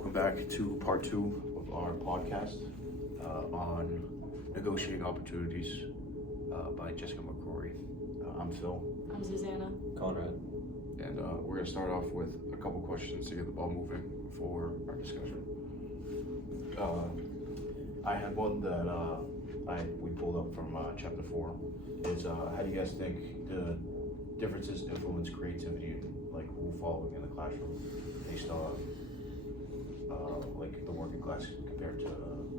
Welcome back to part 2 of our podcast on negotiating opportunities by Jessica McCrory. I'm Phil. I'm Susanna. Conrad. And we're going to start off with a couple questions to get the ball moving for our discussion. I had one that we pulled up from chapter 4. It's how do you guys think the differences influence creativity and like rule following in the classroom based on like the working class compared to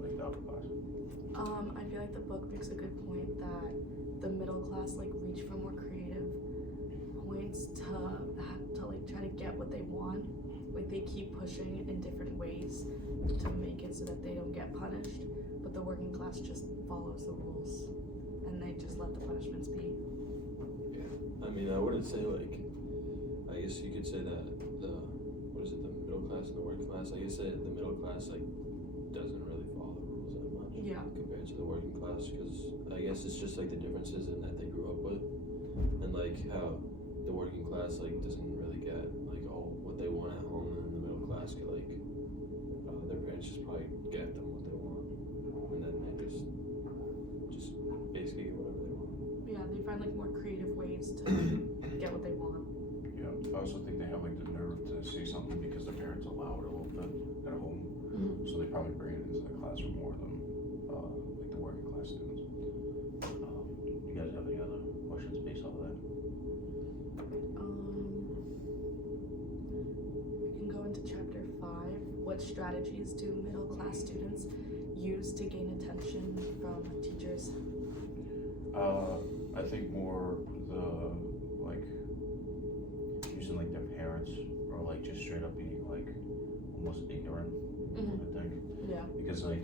like the upper class? I feel like the book makes a good point that the middle class like reach for more creative points to like try to get what they want. Like they keep pushing in different ways to make it so that they don't get punished, but the working class just follows the rules and they just let the punishments be. I mean, I wouldn't say like, I guess you could say that the middle class and the working class, I guess that the middle class like doesn't really follow the rules that much compared to the working class, because I guess it's just like the differences in that they grew up with, and like how the working class like doesn't really get like all what they want at home, and the middle class get like their parents just probably get them what they want, and then they just basically get whatever they want. Yeah, they find like more creative ways to get what they want. Yeah, I also think they have like the nerve to say something because their parents allow it a little bit at home, so they probably bring it into the classroom more than like the working class students. You guys have any other questions based off of that? We can go into chapter 5. What strategies do middle class students use to gain attention from teachers? I think more the like using like their parents or like just straight up being like almost ignorant. I think. Yeah. Because like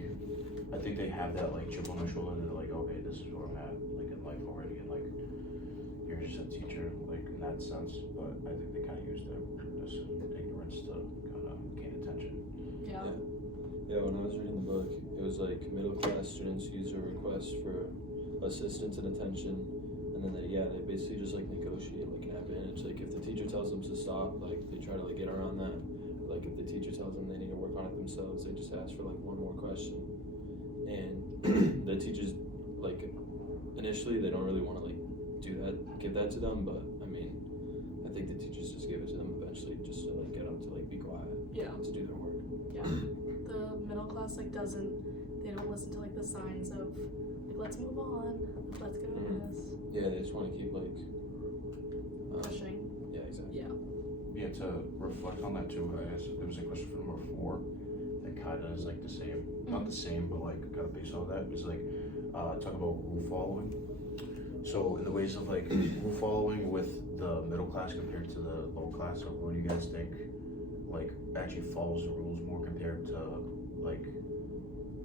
I think they have that like chip on their shoulder. They're like, okay, this is where I'm at like in life already, and like you're just a teacher like in that sense. But I think they kind of use their this ignorance to kind of gain attention. Yeah. Yeah, when I was reading the book, it was like middle class students use a request for assistance and attention, and then they basically just like negotiate like an advantage. Like if the teacher tells them to stop, like they try to like get around that. Like if the teacher tells them they need to work on it themselves, they just ask for like one more question. And the teachers like initially they don't really want to like give that to them, but I mean I think the teachers just give it to them eventually just to like get them to like be quiet. Yeah. To do their work. Yeah. The middle class like they don't listen to like the signs of like let's move on, let's get over this. Yeah, they just want to keep like Pushing. Yeah, exactly. Yeah. Yeah, to reflect on that too, I guess there was a question for number 4 that kind of is like the same, not the same, but like kind of based on that. It's like talk about rule following. So in the ways of like rule following with the middle class compared to the low class, so what do you guys think like actually follows the rules more compared to like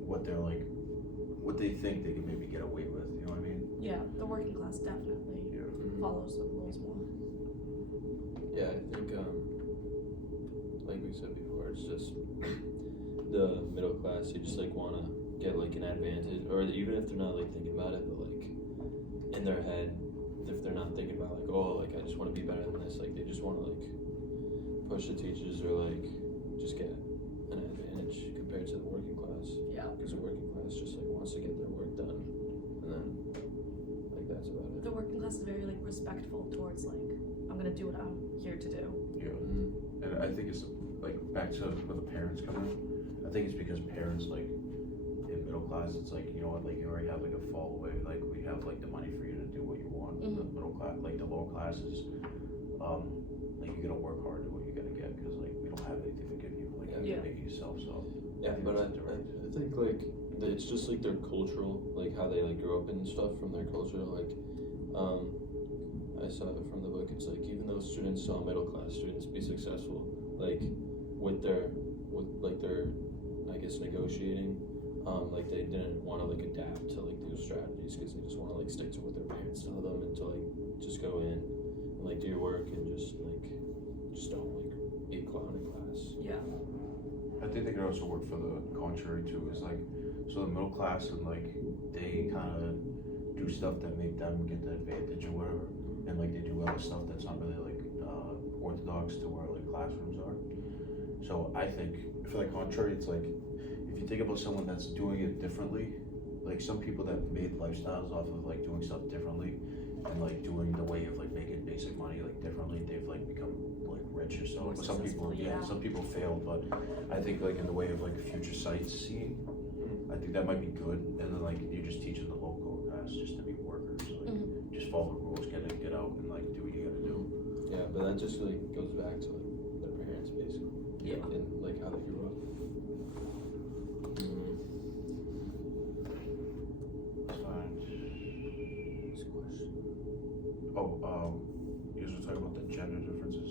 what they're like, what they think they can maybe get away with, you know what I mean? Yeah, the working class definitely follows the rules more. Yeah, I think like we said before, it's just the middle class, they just like wanna get like an advantage, or even if they're not like thinking about it, but like in their head, if they're not thinking about like, oh, like I just wanna be better than this, like they just wanna like push the teachers or like just get an advantage compared to the working class. Yeah. Because the working class just like wants to get their work done, and then like that's about it. The working class is very like respectful towards like I'm gonna do what I'm here to do. Yeah. And I think it's like back to where the parents come in. I think it's because parents like in middle class, it's like, you know what, like you already have like a fall away, like we have like the money for you to do what you want. The middle class, like the lower classes, like you gotta work hard to what you gotta get because like we don't have anything to give you, like you make it yourself. So yeah, but I think like it's just like their cultural, like how they like grew up and stuff from their culture. Like I saw it from the book. It's like even though students saw middle class students be successful, like with their I guess negotiating, like they didn't want to like adapt to like those strategies because they just want to like stick to what their parents tell them and to like just go in and like do your work and just don't like be a clown in class. Yeah. I think they could also work for the contrary too. Is like, so the middle class and like they kind of do stuff that make them get the advantage or whatever, and like they do other stuff that's not really like orthodox to where like classrooms are. So So I feel like contrary, it's like, if you think about someone that's doing it differently, like some people that made lifestyles off of like doing stuff differently and like doing the way of like making basic money like differently, they've like become like rich or so. More Some people, successful, yeah. some people failed, but I think like in the way of like future sightseeing, I think that might be good. And then like you're just teaching the local guys just to be workers, like just follow the rules, get in, get out, and like do what you gotta do. Yeah, but that just like goes back to like their parents basically. Yeah. And like how they grew up. Fine. Next question. Oh, you guys were talking about the gender differences?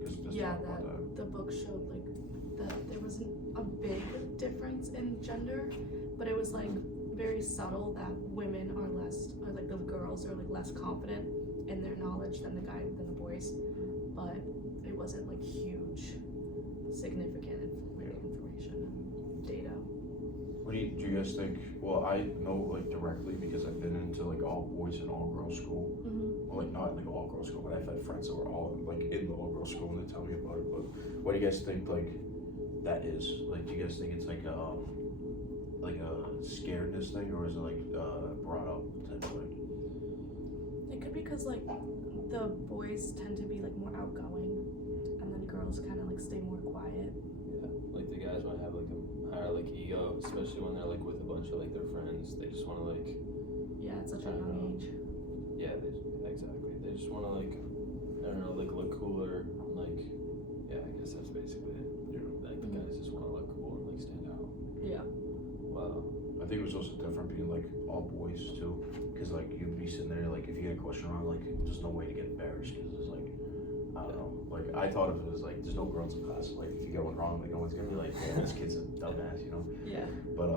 'Cause let's Yeah, talk about that. the book showed like that there wasn't a big difference in gender, but it was like very subtle that women are less, or like the girls are like less confident in their knowledge than the boys, but it wasn't like huge, significant information and data. What do you guys think? Well, I know like directly because I've been into like all boys and all girls school. Well, like not like all girls school, but I've had friends that were all like in the all girls school and they tell me about it. But what do you guys think like that is? Like, do you guys think it's like a scaredness thing, or is it like brought up type of thing? It could be because like the boys tend to be like more outgoing, and then girls kind of like stay more quiet. Yeah, like the guys might have like a higher like ego, especially when they're like with a bunch of like their friends. They just want to like, Yeah, at such a I don't young know. age. yeah, exactly. They just want to like, I don't know, like look cooler. And, like, yeah, I guess that's basically it. Like the guys just want to look cool and like stand out. Yeah. Wow. I think it was also different being like all boys too, because like you'd be sitting there like if you get a question wrong, like there's no way to get embarrassed because it's like I don't know. Like I thought of it as like there's no girls in class. Like if you get one wrong, like no one's gonna be like, oh, this kid's a dumbass, you know. Yeah. But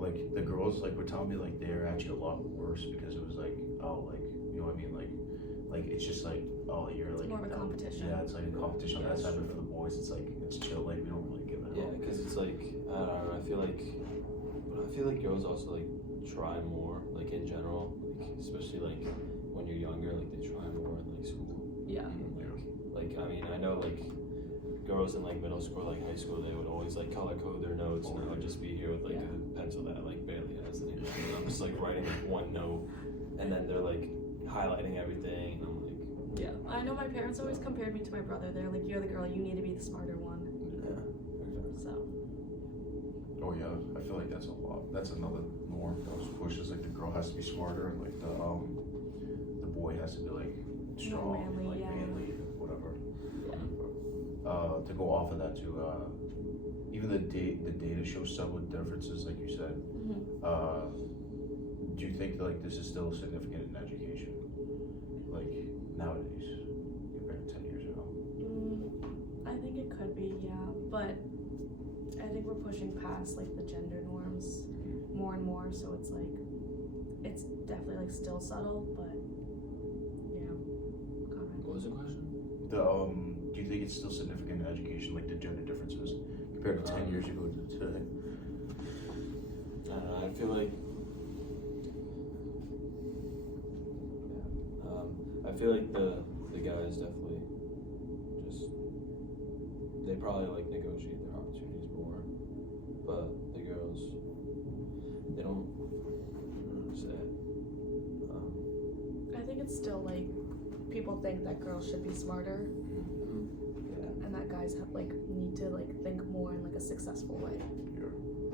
like the girls like were telling me like they're actually a lot worse because it was like oh like you know what I mean like it's just like oh you're like More of a competition. Yeah, it's like a competition on Yeah, that side, that's but for the boys it's like it's chill. Like we don't really give a Yeah, hell. because it's like, I don't know, I feel like girls also like try more, like in general, like especially like when you're younger, like they try more in like school. Yeah. And, like I mean, I know like girls in like middle school, like high school, they would always like color code their notes, and I would just be here with like a pencil that like barely has anything. And I'm just like writing like one note, and then they're like highlighting everything, and I'm like, Yeah. I know my parents always compared me to my brother. They're like, you're the girl, you need to be the smarter one. yeah, exactly. So. Oh yeah, I feel like that's a lot. That's another norm that was pushed. Is like the girl has to be smarter, and like the boy has to be like strong, and, manly, like yeah. manly, whatever. Yeah. To go off of that too, even the data shows subtle differences, like you said. Do you think like this is still significant in education, like nowadays, compared to 10 years ago? I think it could be, yeah, but I think we're pushing past like the gender norms more and more, so it's like it's definitely like still subtle, but yeah. What was the question? Do you think it's still significant in education, like the gender differences compared to 10 years ago to today? I don't know, I feel like, I feel like the guys definitely just, they probably like negotiate their opportunities more, but the girls, they don't, I don't know how to say it. I think it's still like people think that girls should be smarter, Yeah. and that guys have like need to like think more in like a successful way.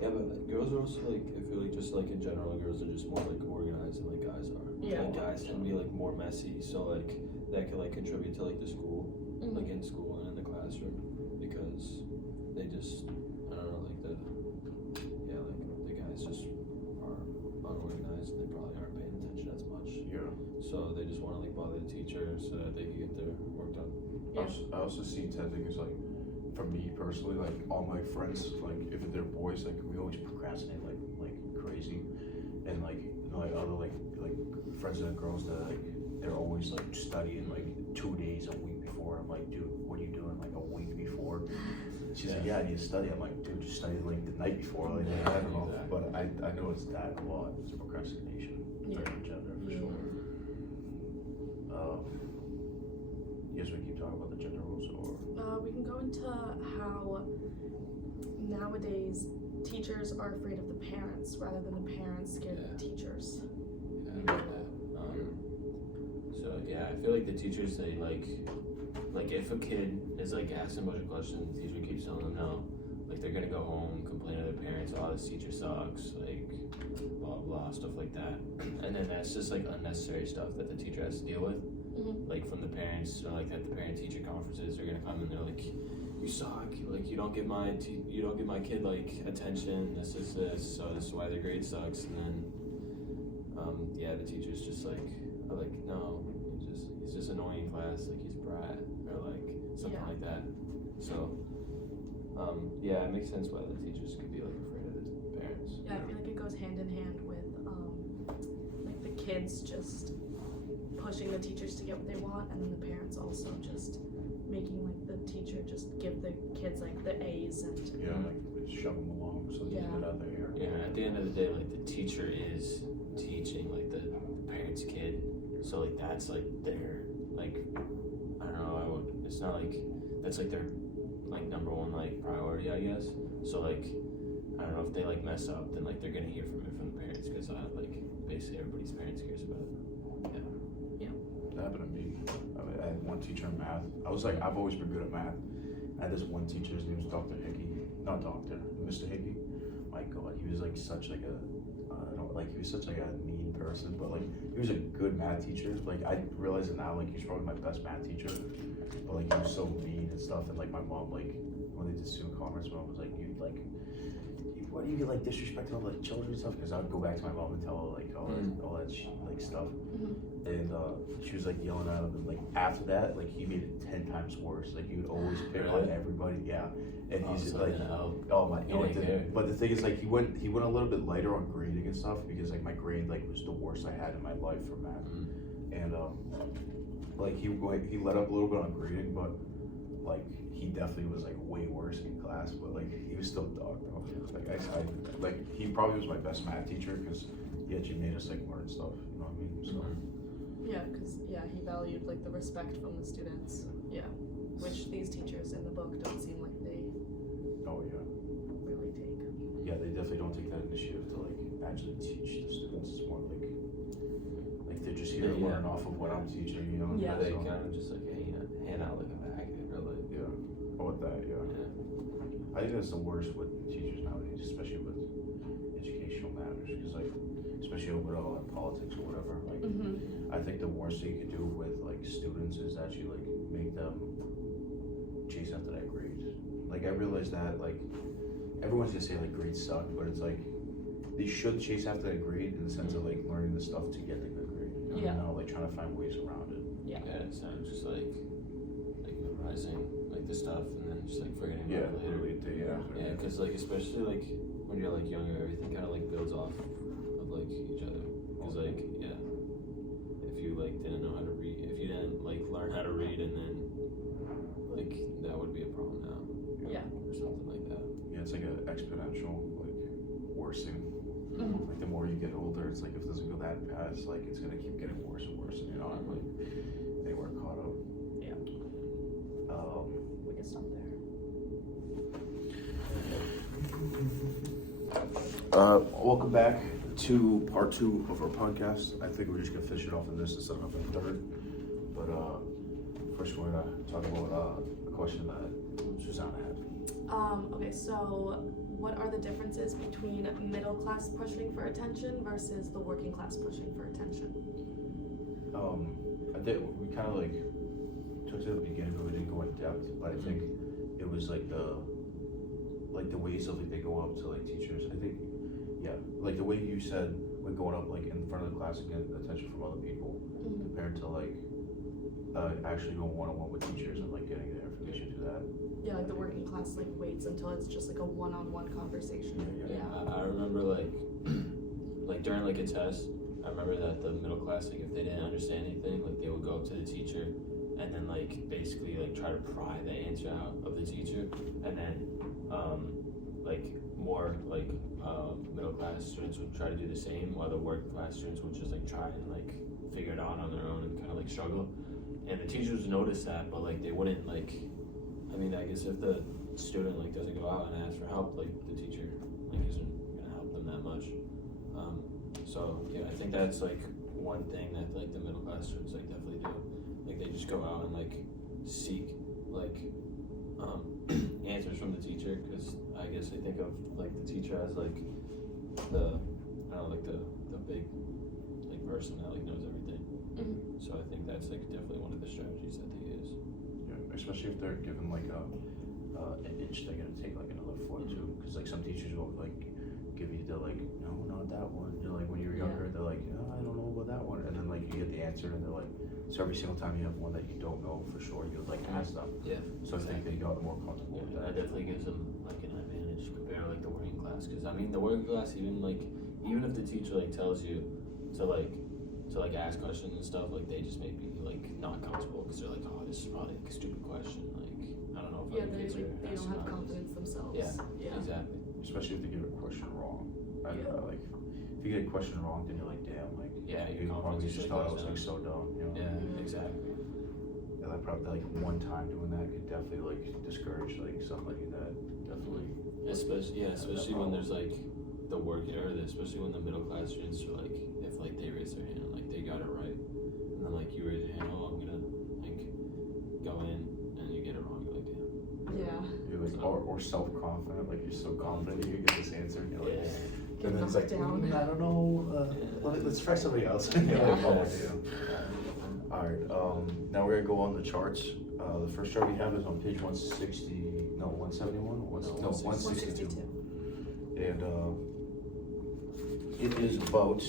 Yeah, but girls are also like, I feel like just like in general, girls are just more like organized than like guys are. Yeah. Like guys can be like more messy, so like that can like contribute to like the school, like in school and in the classroom, because they just, I don't know, like the guys just are unorganized and they probably aren't paying attention as much. Yeah. So they just want to like bother the teachers so that they can get their work done. Yeah. I also see Ted thing is like, for me personally, like all my friends, like if they're boys, like we always procrastinate like crazy, and like you know, like other like friends that are girls that like they're always like studying like 2 days a week before. I'm like, dude, what are you doing like a week before? She's like, yeah, I need to study. I'm like, dude, just study like the night before. Like I don't know, but I know it's that a lot. It's procrastination for gender for sure. guess we keep talking about the gender roles, or We can go into how nowadays teachers are afraid of the parents rather than the parents scared of the teachers. Yeah, I get that. So yeah, I feel like the teachers say like if a kid is like asking a bunch of questions, the teacher keeps telling them no, like they're gonna go home, complain to their parents, oh this teacher sucks, like blah blah stuff like that, and then that's just like unnecessary stuff that the teacher has to deal with, like from the parents, or like at the parent teacher conferences, they're gonna come and they're like, you suck, like you don't give my kid like attention, this, so this is why their grade sucks, and then yeah, the teacher's just like, no, he's just annoying in class, like he's a brat, or like something like that. So yeah, it makes sense why the teachers could be like afraid of the parents. Yeah, I feel like it goes hand in hand with like the kids just pushing the teachers to get what they want, and then the parents also just making like the teacher just give the kids like the A's and like shove them along so they get it out there. Yeah, at the end of the day, like the teacher is teaching like the parent's kid, so like that's like their like I don't know, it's not like that's like their like number one like priority, I guess. So like I don't know if they like mess up, then like they're gonna hear from it from the parents, because like basically everybody's parents cares about it. That happened to me. I had one teacher in math. I've always been good at math. I had this one teacher, his name was Dr. Hickey. Not Doctor, Mr. Hickey. My God, he was like such like a, he was such like a mean person, but like he was a good math teacher. Like I realize it now, like he's probably my best math teacher. But like he was so mean and stuff, and like my mom, like when they did student conference, my mom was like, why do you get like disrespecting all the children and stuff? Because I would go back to my mom and tell her like all that like stuff, and she was like yelling at him, and like after that, like he made it 10 times worse. Like he would always pick on everybody, and he's so like, oh my, but the thing is like he went a little bit lighter on grading and stuff, because like my grade like was the worst I had in my life for math, and like he let up a little bit on grading, but like he definitely was like way worse in class, but like he was still a dog though. Like he probably was my best math teacher, because he actually made us like learn stuff, you know what I mean? So yeah, because he valued like the respect from the students, which these teachers in the book don't seem like they really take. Yeah, they definitely don't take that initiative to like actually teach the students. It's more like they're just here to learn off of what I'm teaching, you know? Yeah, they kind of just like hand out like a packet, or like about that, I think that's the worst with teachers nowadays, especially with educational matters, because like, especially with all that politics or whatever, like, I think the worst thing you could do with like students is actually like make them chase after that grade. Like I realize that like, everyone's gonna say like grades suck, but it's like, they should chase after that grade in the sense of like learning the stuff to get the good grade, you know, like trying to find ways around it. Yeah, it's not just like memorizing like the stuff and then just like forgetting about it later. Yeah, because like especially like when you're like younger, everything kind of like builds off of like each other. Because like if you like didn't know how to read, if you didn't like learn how to read, and then like that would be a problem now. Or something like that. Yeah, it's like an exponential like worsening. Like the more you get older, it's like if it doesn't go that fast, like it's gonna keep getting worse and worse, and you know, like they weren't caught up. We can stop there. Welcome back to part 2 of our podcast. I think we're just gonna finish it off in this instead of a third. But first we're gonna talk about a question that Susanna had. Okay, so what are the differences between middle class pushing for attention versus the working class pushing for attention? I think we kind of like took it at the beginning, but we didn't go in depth. But I think it was like the ways of like they go up to like teachers. I think like the way you said, like going up like in front of the class and getting attention from other people, compared to like actually going one-on-one with teachers and like getting their information through that. Yeah, like the working class like waits until it's just like a one-on-one conversation. I remember like during like a test, I remember that the middle class, like if they didn't understand anything, like they would go up to the teacher and then like basically like try to pry the answer out of the teacher, and then like more like middle class students would try to do the same, while the working class students would just like try and like figure it out on their own and kind of like struggle. and the teachers notice that, but like they wouldn't like. I mean, I guess if the student like doesn't go out and ask for help, like the teacher like isn't gonna help them that much. So yeah, I think that's like one thing that like the middle class students like definitely do. Like they just go out and like seek like answers from the teacher, because I guess they think of like the teacher as like the I don't know, like the big like person that like knows everything. So I think that's like definitely one of the strategies that they use. Yeah, especially if they're given like an inch, they're gonna take like another foot too. Because like some teachers will like give you the like, no, not that one. You're like when you were younger, they're like, oh, I don't know about that one, and then like you get the answer, and they're like, so every single time you have one that you don't know for sure, you would like ask them. Yeah. So I think they got more comfortable with That that. definitely gives them like an advantage compared to like the working class. Because I mean, the working class, even if the teacher like tells you to ask questions and stuff, like they just may be like not comfortable because they're like, oh, this is probably like a stupid question. Like I don't know if Yeah, other they kids like are they don't asking have about confidence themselves. this. Yeah. Yeah, exactly. Especially if they give a question wrong. Yeah. Like if you get a question wrong, then you're like, damn, like Yeah, you your probably confidence just just thought I goes was like so down. dumb. You know? Yeah, exactly. Yeah, that probably like one time doing that could definitely like discourage like somebody that definitely. Especially when there's like the work especially when the middle class students are like, if like they raise their hand, like they got it right, and then like you raise your hand, oh, I'm gonna like go in, and you get it wrong, you're like, damn. Yeah. You're like, or self-confident, like you're so confident you get this answer, and you're like, Get and then it's like, knocked down. I don't know, let's try somebody else. You're like, oh, damn. Alright, now we're gonna go on the charts. The first chart we have is on page 160, no, 171? No, 162. 162. And it is about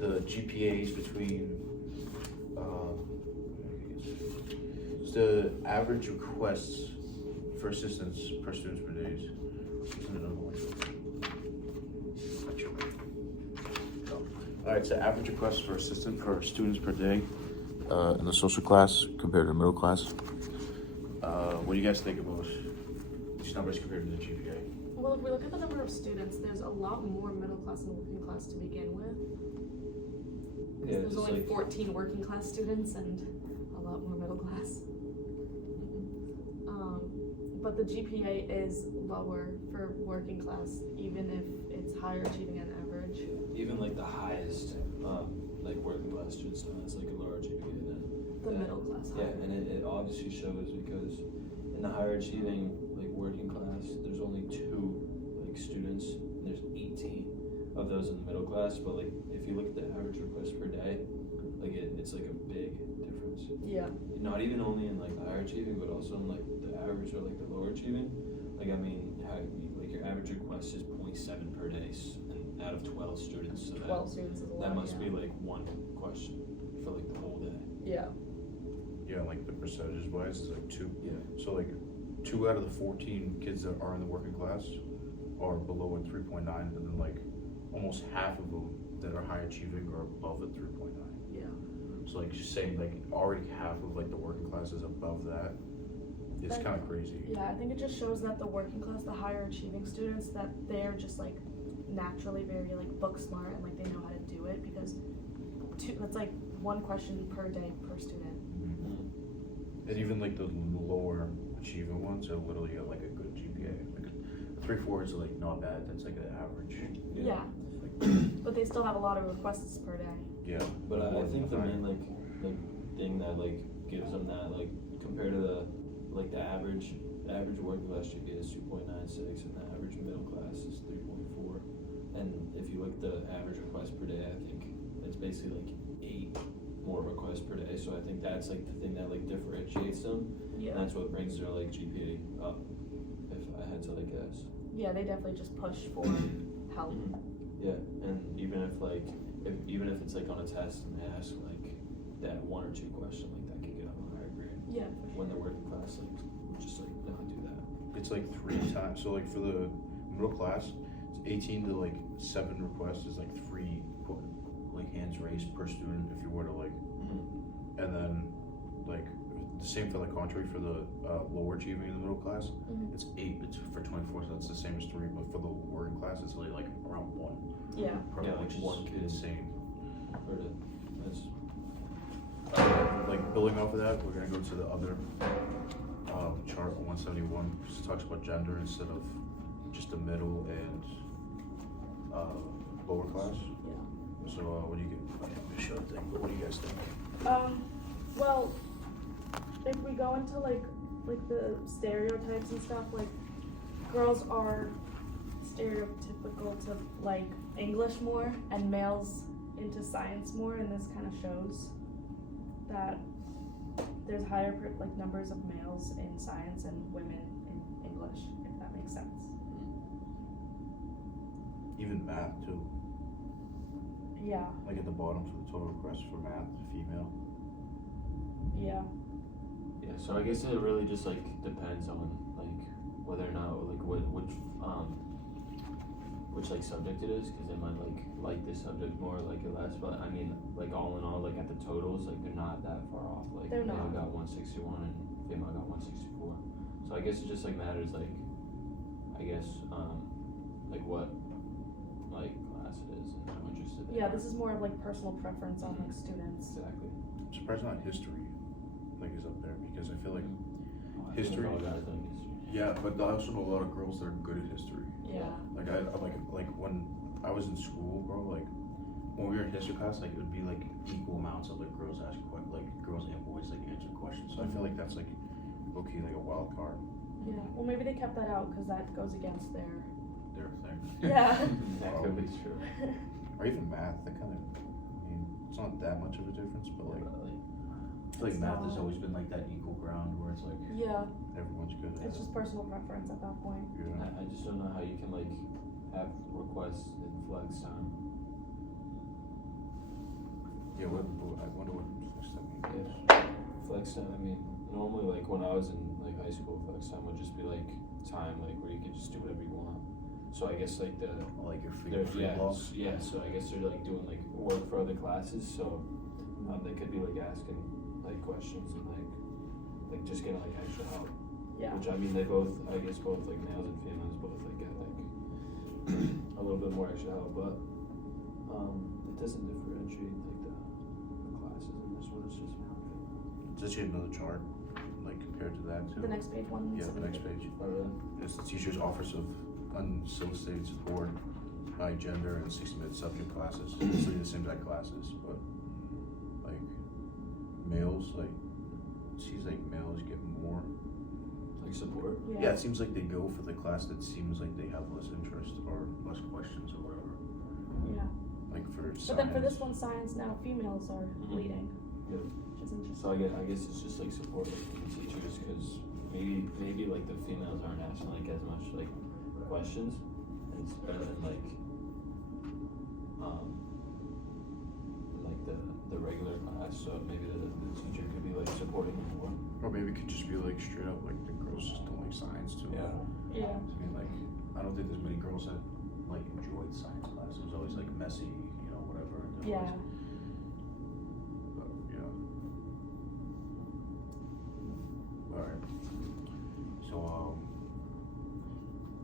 the GPAs between, it's the average requests for assistance per students per days. Isn't it another one? No. Alright, so average requests for assistance for students per day in the social class compared to middle class. What do you guys think about these numbers compared to the GPA? Well, if we look at the number of students, there's a lot more middle class and working class to begin with. Yeah, There's just only like 14 working class students and a lot more middle class. But the GPA is lower for working class, even if it's higher achieving an average. even like the highest like working class students still has like a lower GPA than The that. middle class. Yeah, and it obviously shows because in the higher achieving like working class, there's only 2 like students, and there's 18 of those in the middle class. But like if you look at the average requests per day, like it's like a big difference. Yeah. Not even only in like the higher achieving, but also in like the average or like the lower achieving. Like I mean, like your average request is 0.7 per day, and out of 12 students. So 12 students is a lot. that must yeah. be like 1 question for like the whole day. Yeah. Yeah, like the percentages wise is like 2. Yeah. So like 2 out of the 14 kids that are in the working class are below at 3.9, and then like almost half of them that are high achieving are above at 3.9. Yeah. So like just saying like already half of like the working class is above that. It's kind of crazy. Yeah, I think it just shows that the working class, the higher achieving students, that they're just like naturally very like book smart and like they know how to do it, because that's like 1 question per day per student. And even like the lower achieving ones are literally at like a good GPA. Like a 3.4 is like not bad. That's like an average. Yeah. But they still have a lot of requests per day. Yeah. But I More think the than main like thing that like gives them that like compared to the average working class GPA is 2.96, and the average middle class is 3.4. And if you look at the average request per day, I think it's basically like 8 more requests per day. So I think that's like the thing that like differentiates them. Yeah. And that's what brings their like GPA up, if I had to like guess. Yeah, they definitely just push for help. Yeah, and even if it's like on a test and they ask like that 1 or 2 question, like that could get them a higher grade. Yeah. When the working class like would just like not do that. It's like 3 times. So like for the middle class, it's 18 to like 7 requests is like 3 like hands raised per student if you were to like, and then like the same for the contrary for the lower achieving in the middle class, it's 8 for 24, so that's the same as 3. But for the working class, it's really like around 1. Yeah. Per, Yeah, which like is 1 kid. insane. That's like building off of that, we're gonna go to the other chart on 171, because it talks about gender instead of just the middle and lower class. Yeah. So what do you get? I have to show the thing, but what do you guys think? Well, if we go into like the stereotypes and stuff, like girls are stereotypical to like English more and males into science more, and this kind of shows that there's higher like numbers of males in science and women in English, if that makes sense. Even math too. Yeah. Like at the bottom for the total request for math, female. Yeah. Yeah, so I guess it really just like depends on like whether or not like which like subject it is, because they might like this subject more, like it less. But I mean, like all in all, like at the totals, like they're not that far off. Like They're male not. got 161 and female got 164. So I guess it just like matters like like what like class it is and how interested they Yeah, are. this is more of like personal preference on like students. Exactly. I'm surprised not history like is up there, because I feel like Oh, I think history. all guys like history. Yeah, but I also know a lot of girls that are good at history. Yeah. Like I'm like when I was in school, bro, like when we were in history class, like it would be like equal amounts of like girls ask like girls and boys like answer questions. So I feel like that's like okay, like a wild card, Yeah. Well, maybe they kept that out because that goes against their. their thing. Yeah. That could be true. Or even math, that kind of, I mean, it's not that much of a difference, but like, I feel like It's math has not. always been like that equal ground where it's like Yeah. everyone's good at It's it. just personal preference at that point. Yeah. I just don't know how you can like have requests in flex time. Yeah, I wonder what flex time means. Flex time, I mean, normally like when I was in like high school, flex time would just be like time like where you could just do whatever you want. So I guess like Or like your free yeah, blocks. yeah, so I guess they're like doing like work for other classes, so they could be like asking like questions and like just getting like extra help. Yeah. Which I mean, they both, I guess both like males and females both like get like a little bit more extra help, but it doesn't differentiate like the classes in this one. It's just It's actually another chart, like compared to that too. The next page one. Yeah, the next page. oh, really? It's the teacher's offers of unsolicited support by gender and 60-minute subject classes. It's like the same exact classes, but like males, like it seems like males get more. Like support. Yeah, it seems like they go for the class that seems like they have less interest or less questions or whatever. Yeah. Like for science. But then for this one, science now females are leading, Yeah. which is interesting. So I guess it's just like support like, from the teachers, because maybe like the females aren't asking like as much like questions, and it's better than like the regular class. So maybe the teacher could be like supporting them more. Or maybe it could just be like straight up like the girls just don't like science too. Yeah. Yeah. I mean, like, I don't think there's many girls that like enjoyed science class. It was always like messy, you know, whatever. There Yeah. was- But, yeah. Alright. So,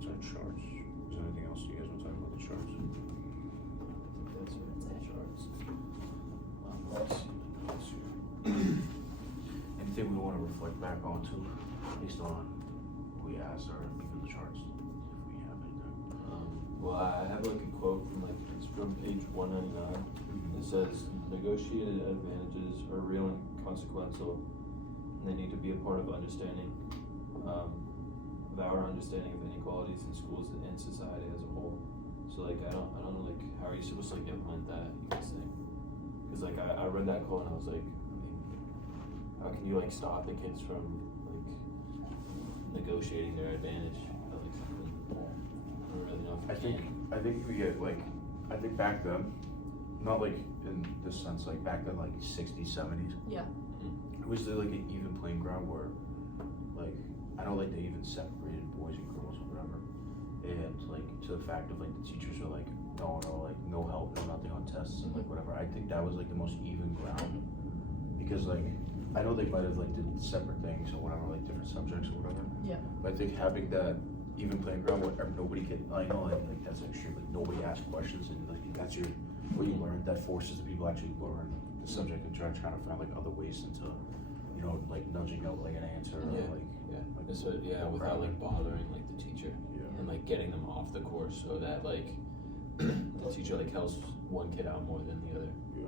so charts. Is there anything else you guys want to talk about the charts? That's what it's charts. Let's see. Anything we want to reflect back onto based on who we asked or even the charts, if we have anything? Well, I have like a quote from like, it's from page 199. It says, negotiated advantages are real and consequential, and they need to be a part of understanding, of our understanding of inequalities in schools and society as a whole. So like, I don't know, like, how are you supposed to like implement that, you guys think? Cause like, I read that quote and I was like, I mean, how can you like stop the kids from like negotiating their advantage? Like something, I don't really know if you can. I think we get like, I think back then, not like in this sense, like back then, like 60s, 70s, Yeah. it was like an even playing ground where, like, I know like they even separated boys and girls or whatever, and like to the fact of like the teachers are like, no, like no help, no nothing on tests and like whatever. I think that was like the most even ground, because like I know they might have like did separate things or whatever, like different subjects or whatever. Yeah. But I think having that even playing ground where nobody can, I know like that's extreme, but nobody asks questions and like that's what you learn, that forces the people actually learn the subject and trying to find like other ways into, you know, like nudging out like an answer or Yeah. like Without like bothering like the teacher yeah. and like getting them off the course so that like the teacher like helps one kid out more than the other. Yeah.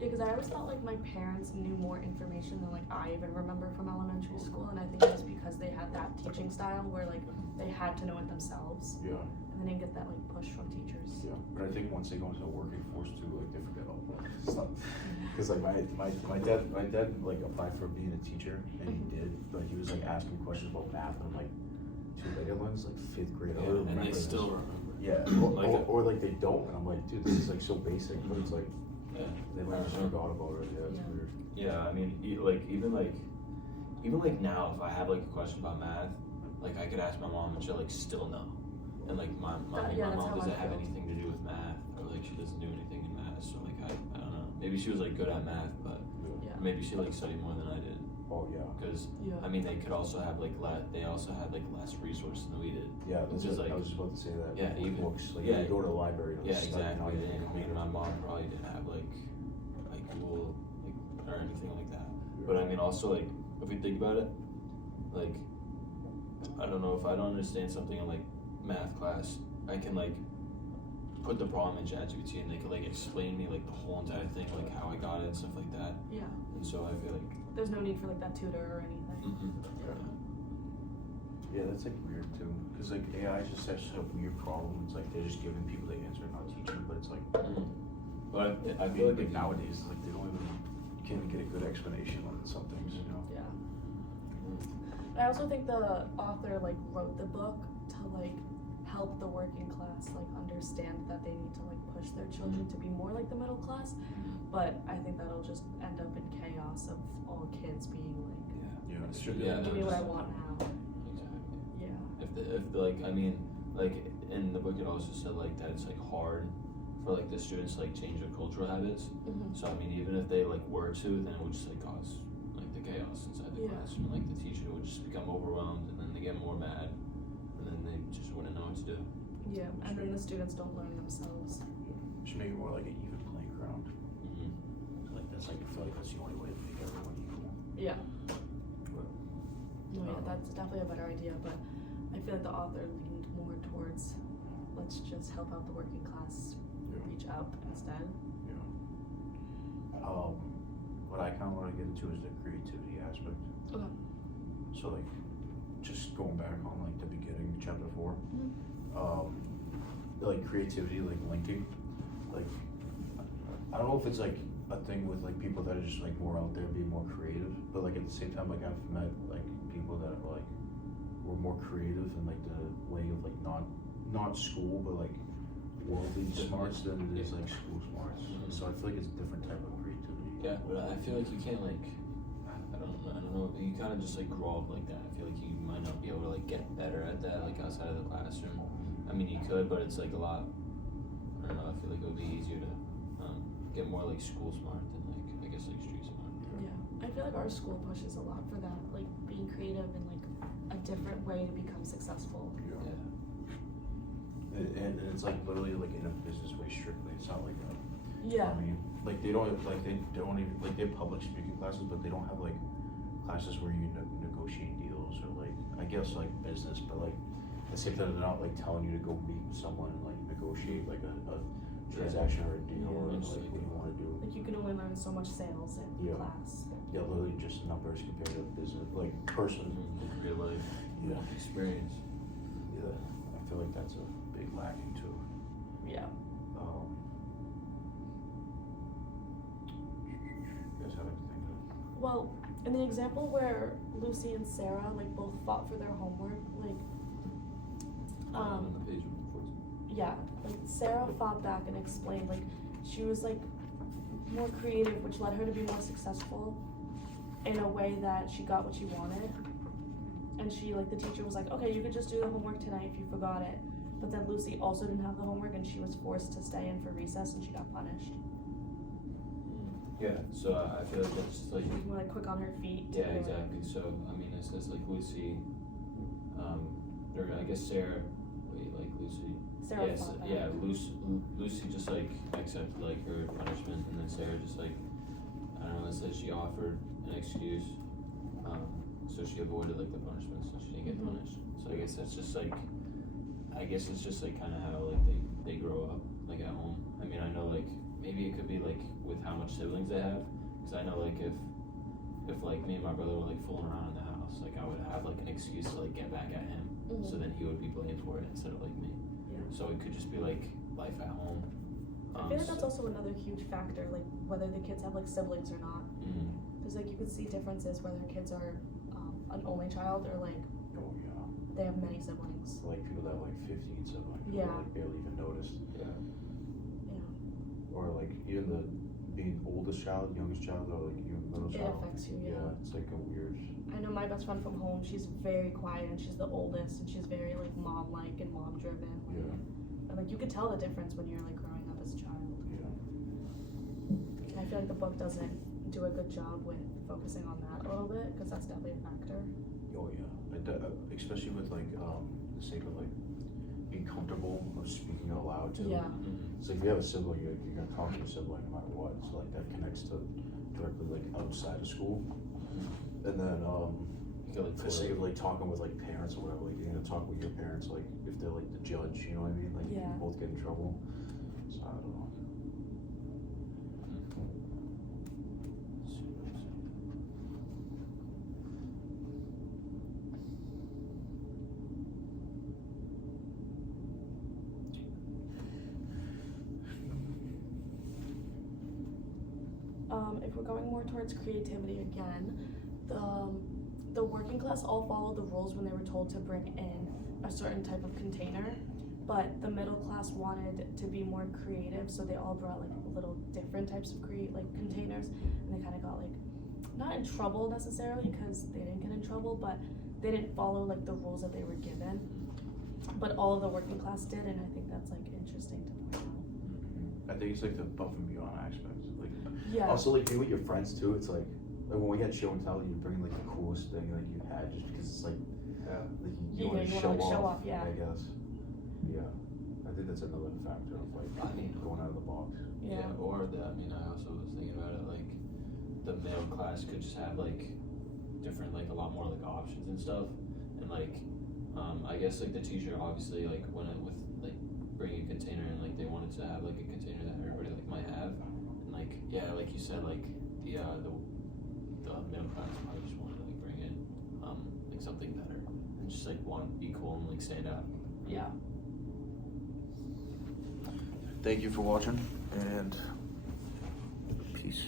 Yeah, because I always thought like my parents knew more information than like I even remember from elementary school, and I think it was because they had that teaching style where like they had to know it themselves, Yeah. and they didn't get that like push from teachers. Yeah. But I think once they go into the working force too, like they forget all that stuff. Because like my dad like applied for being a teacher and he did, but he was like asking questions about math and I'm like, dude, like I learned like 5th grade. I don't And remember they this. still remember. Yeah, or like they don't, and I'm like, dude, this is like so basic, but it's like Yeah. they like just forgot about it. Yeah, it's Yeah. weird. Yeah, I mean, even like now, if I have like a question about math, like I could ask my mom and she'll like still know, and like my that's mom how doesn't I have feel. anything to do with math, or like she doesn't do anything in math, so like I don't know. Maybe she was like good at math, but Yeah. maybe she like studied more than I did, Oh yeah. because Yeah. I mean they could also have like they also had like less resources than we did. Yeah, Which that's is like, like I was just about to say that. yeah, like even- books, like yeah, you go to the library. To Yeah, study, now exactly. you And can I mean, read my it. mom probably didn't have like Google like or anything like that. But I mean, also like if we think about it, like I don't know, if I don't understand something in like math class, I can like put the problem in ChatGPT and they can like explain me like the whole entire thing, like how I got it and stuff like that. Yeah. And so I feel like There's no need for like that tutor or anything. Yeah, that's like weird too, because like AI is just such a weird problem. It's like they're just giving people the answer, not teaching. But it's like, But I I feel feel like like nowadays, like they don't even, you can't even get a good explanation on some things, you know. Yeah. I also think the author like wrote the book to like help the working class like understand that they need to like push their children to be more like the middle class, but I think that'll just end up in chaos of all kids being like, Yeah, It's it's true. true. Yeah, give no, me what I just- want now. Exactly. Yeah. If the like I mean like in the book it also said like that it's like hard for like the students to like change their cultural habits. Mm-hmm. So I mean even if they like were to, then it would just like cause like the chaos inside the Yeah. classroom. Like the teacher would just become overwhelmed and then they get more mad and then they just wouldn't know what to do. Yeah, and then the students don't learn themselves. Should make it more like an even playing ground. Like that's like I feel like that's the only way to make everyone equal. Yeah. But, No, yeah, that's definitely a better idea, but I feel like the author leaned more towards let's just help out the working class Yeah. reach up instead. what I kind of want to get into is the creativity aspect. Okay. So like, just going back on like the beginning, chapter 4, like creativity, like linking, like I don't know if it's like a thing with like people that are just like more out there being more creative, but like at the same time, like I've met like people that are like were more creative in like the way of like not school, but like worldly smarts than it is like school smarts. So I feel like it's a different type of creativity. Yeah, but I feel like you can't like I don't know, you kind of just like grow up like that. I feel like you might not be able to like get better at that like outside of the classroom. I mean you could, but it's like a lot, I don't know, I feel like it would be easier to get more like school smart than like I guess like street smart. Yeah, I feel like our school pushes a lot for that, like being creative and like a different way to become successful. Yeah. And it's like literally like in a business way strictly. It's not like a, Yeah. I mean, like they don't even like they have public speaking classes, but they don't have like classes where you negotiate deals or like I guess like business, but like at the same time they're not like telling you to go meet with someone and like negotiate like a transaction or a deal or like what you want to do. Like you can only learn so much sales in Yeah. class. Yeah, literally just numbers compared to business, like person. Real life Yeah. experience. Yeah, I feel like that's a big lacking too. Yeah. You guys have anything to? Well, in the example where Lucy and Sarah like both fought for their homework, like On the page before. yeah, like Sarah fought back and explained like she was like more creative, which led her to be more successful in a way that she got what she wanted. And she like the teacher was like, okay, you could just do the homework tonight if you forgot it. But then Lucy also didn't have the homework and she was forced to stay in for recess and she got punished. Yeah, so I feel like that's like She was more like quick on her feet. to yeah, do it. exactly. So I mean, it says like Lucy, or I guess Sarah, wait, like Lucy. Sarah Yes, fought back. yeah, Lucy just like accepted like her punishment, and then Sarah just like, I don't know, it said she offered an excuse, so she avoided like the punishment, so she didn't get Mhm. punished. So I guess that's just like, kind of how like they grow up like at home. I mean, I know like maybe it could be like with how much siblings they have, because I know like if like me and my brother were like fooling around in the house, like I would have like an excuse to like get back at him, so Mhm. then he would be blamed for it instead of like me. Yeah. So it could just be like life at home. I feel like that's also another huge factor, like whether the kids have like siblings or not. Mm, Because like you could see differences whether kids are an only child or like Oh, yeah. they have many siblings. Like people that have like 15 siblings, who, Yeah. like barely even noticed. yeah. Yeah. Or like even the oldest child, youngest child, or like even middle It child. affects you, yeah. Yeah, it's like a weird. I know my best friend from home, she's very quiet and she's the oldest and she's very like mom-like and mom-driven. Yeah. And like you could tell the difference when you're like growing up as a child. Yeah. And I feel like the book doesn't do a good job with focusing on that a little bit because that's definitely a factor. Oh yeah. Especially with like the sake of like being comfortable of speaking out loud too. Yeah. Mm, So if you have a sibling, you're gonna talk to your sibling no matter what. So like that connects to directly like outside of school. And then you could, like, for the sake of like talking with like parents or whatever, like you're gonna talk with your parents like if they're like the judge, you know what I mean? Like Yeah. you both get in trouble. So I don't know. If we're going more towards creativity again, the working class all followed the rules when they were told to bring in a certain type of container, but the middle class wanted to be more creative, so they all brought like little different types of containers, and they kind of got like not in trouble necessarily because they didn't get in trouble, but they didn't follow like the rules that they were given. But all of the working class did, and I think that's like interesting to point out. I think it's like the above and beyond aspect. Like Yeah. also like being with your friends too, it's like when we had show and tell, you bring like the coolest thing like you had just because it's like like you Yeah, want you to wanna, show, like, show off, off, yeah. I guess. Yeah. I think that's another factor of like I mean- going out of the box. Yeah, or I mean, I also was thinking about it, like, the middle class could just have, like, different, like, a lot more, like, options and stuff, and, like, I guess, like, the teacher obviously, like, went in with, like, bringing a container, and, like, they wanted to have, like, a container that everybody, like, might have, and, like, yeah, like you said, like, the middle class probably just wanted to, like, bring in, like, something better, and just, like, want to be cool and, like, stand out. Yeah. Thank you for watching and peace.